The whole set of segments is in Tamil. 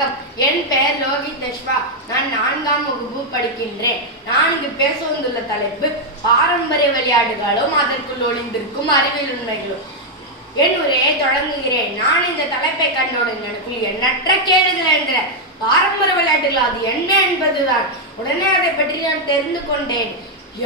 வணக்கம். என் பெயர் லோகித் தஷ்வா. நான் 4ஆம் வகுப்பு படிக்கின்றேன். நான் இங்கு பேச வந்துள்ள தலைப்பு பாரம்பரிய விளையாட்டுகளும் அதற்குள் ஒளிந்திருக்கும் அறிவியல் உண்மைகளும். என் உரையை தொடங்குகிறேன். நான் இந்த தலைப்பை கண்டவுடன் எனக்குள் எண்ணற்ற கேள்விகள் என்ற பாரம்பரிய விளையாட்டுகள் அது என்ன என்பதுதான். உடனே அதை பற்றி நான் தெரிந்து கொண்டேன்.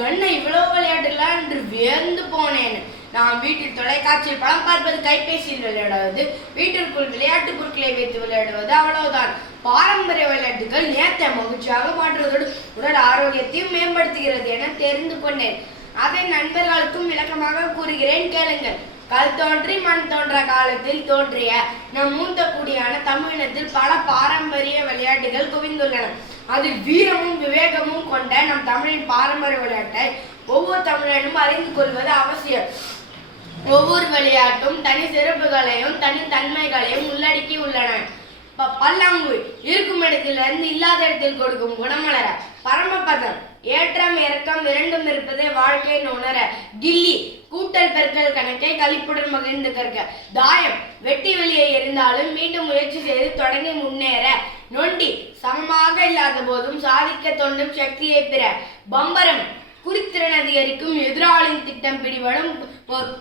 என்ன இவ்வளவு விளையாட்டுகளா என்று வியந்து போனேன். நாம் வீட்டில் தொலைக்காட்சியில் படம் பார்ப்பது, கைபேசியில் விளையாடுவது, வீட்டிற்குள் விளையாட்டு பொருட்களை வைத்து விளையாடுவது, அவ்வளவுதான். பாரம்பரிய விளையாட்டுகள் நேரத்தை மகிழ்ச்சியாக மாற்றுவதோடு உடல் ஆரோக்கியத்தையும் மேம்படுத்துகிறது என தெரிந்து கொண்டேன். அதை நண்பர்களுக்கும் விளக்கமாக கூறுகிறேன், கேளுங்கள். கல் தோன்றி மண் தோன்ற காலத்தில் தோன்றிய நம் மூத்த குடியான தமிழினத்தில் பல பாரம்பரிய விளையாட்டுகள் குவிந்துள்ளன. அதில் வீரமும் விவேகமும் கொண்ட நம் தமிழின் பாரம்பரிய விளையாட்டை ஒவ்வொரு தமிழனும் அறிந்து கொள்வது அவசியம். ஒவ்வொரு விளையாட்டும் தனி சிறப்புகளையும் தனி தன்மைகளையும் உள்ளடக்கி உள்ளன. பல்லாங்குழி இருக்கும் இடத்திலிருந்து இல்லாத இடத்தில் கொடுக்கும் குணமலர. பரமபதம் ஏற்றம் இறக்கம் இரண்டும் இருப்பதை வாழ்க்கையின் உணர. கில்லி கூட்டல் பெருக்கல் கணக்கை களிப்புடன் மகிழ்ந்து கற்க. தாயம் வெட்டி வெளியே இருந்தாலும் மீண்டும் முயற்சி செய்து தொடங்கி முன்னேற. நொண்டி சமமாக இல்லாத போதும் சாதிக்க தோன்றும் சக்தியை பெற. பம்பரம் குறித்திறன் அதிகரிக்கும், எதிராளின் திட்டம் பிடிபடும்,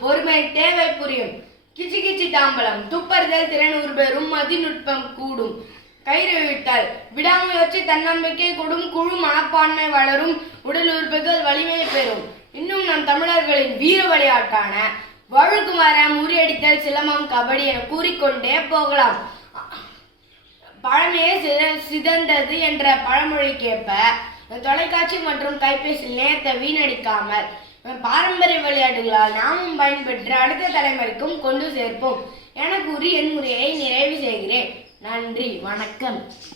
பொறுமை தேவை புரியும். கிச்சி கிச்சி தாம்பலம் துப்பறிதல் திறன் உருபெறும், மதிநுட்பம் கூடும். கயிறு விட்டல் விடாமுயற்சி தன்னம்பிக்கை கூடும், குழு மனப்பான்மை வளரும், உடல் உறுப்புகள் வலிமை பெறும். இன்னும் நம் தமிழர்களின் வீர விளையாட்டான வழுக்குமரம், முறியடித்தல், சிலம்பம், கபடி என கூறிக்கொண்டே போகலாம். பழமையே சிதந்தது என்ற பழமொழிக்கேற்ப தொலைக்காட்சி மற்றும் கைபேசியில் நேரத்தை வீணடிக்காமல் பாரம்பரிய விளையாட்டுகளால் நாமும் பயன்பெற்று அடுத்த தலைமுறைக்கும் கொண்டு சேர்ப்போம் என கூறி என் உரையை நிறைவு செய்கிறேன். நன்றி, வணக்கம்.